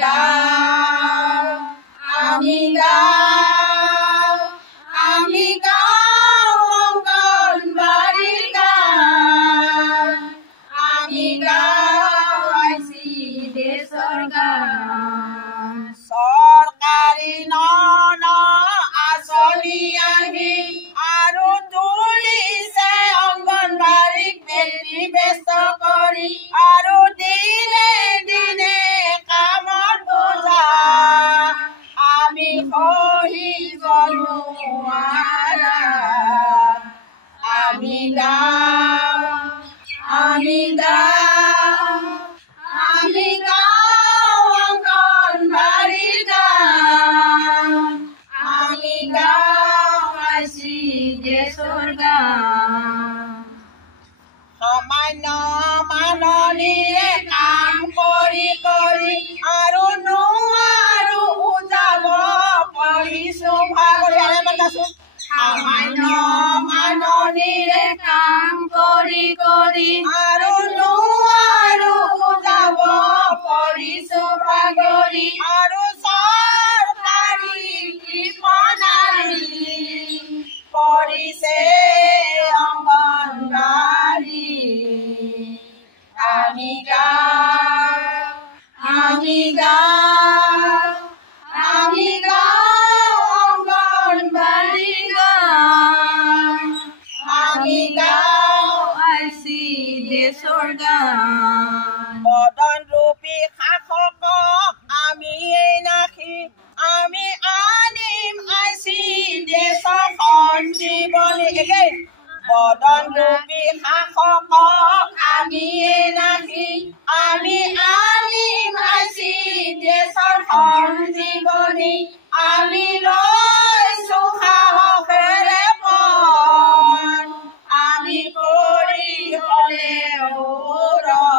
গাওঁ আমি গাওঁ অংগনবাড়ী গান আমি গাওঁ আইছি দেশৰ গান চৰকাৰী ন আঁচনি আহি আৰু তুলিছে অংগনবাড়ীক বেটি ব্যস্ত কৰি আৰু দিনে দিনে কামত বোজা আমি সহিব নোৱাৰা আমি গাওঁ অংগনবাড়ী গান আমি গাওঁ আইছি দেশৰ গান সামান্য মাননীৰে কাম কৰি কৰি আৰু নোৱাৰো যাব পাৰিছো ভাগৰিছোঁ সামান্য মাননীৰে কাম কৰি কৰি আৰু নোৱাৰো যাব পাৰিছো ভাগৰি আৰু চৰকাৰী কৃপণাৰী পৰিছে অংগনবাড়ী আমি গাওঁ অংগনবাড়ী গান আমি গাওঁ আইছি দেশৰ গান বদন ৰূপী শাসকক আমি নাখি আমি আনিম আইছি দেশৰ সঞ্জীৱনী বদন ৰূপী শাসকক আমি নাখি আমি আনিম আইছি দেশৰ সঞ্জীৱনী আমি লৈছো সাহসেৰে পণ আমি কৰি হলে উৰণ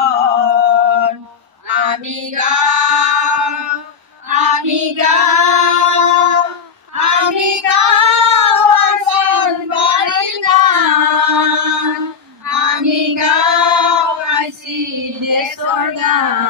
আমি গাওঁ অংগনবাড়ী গান আমি গাওঁ আইছি দেশৰ গান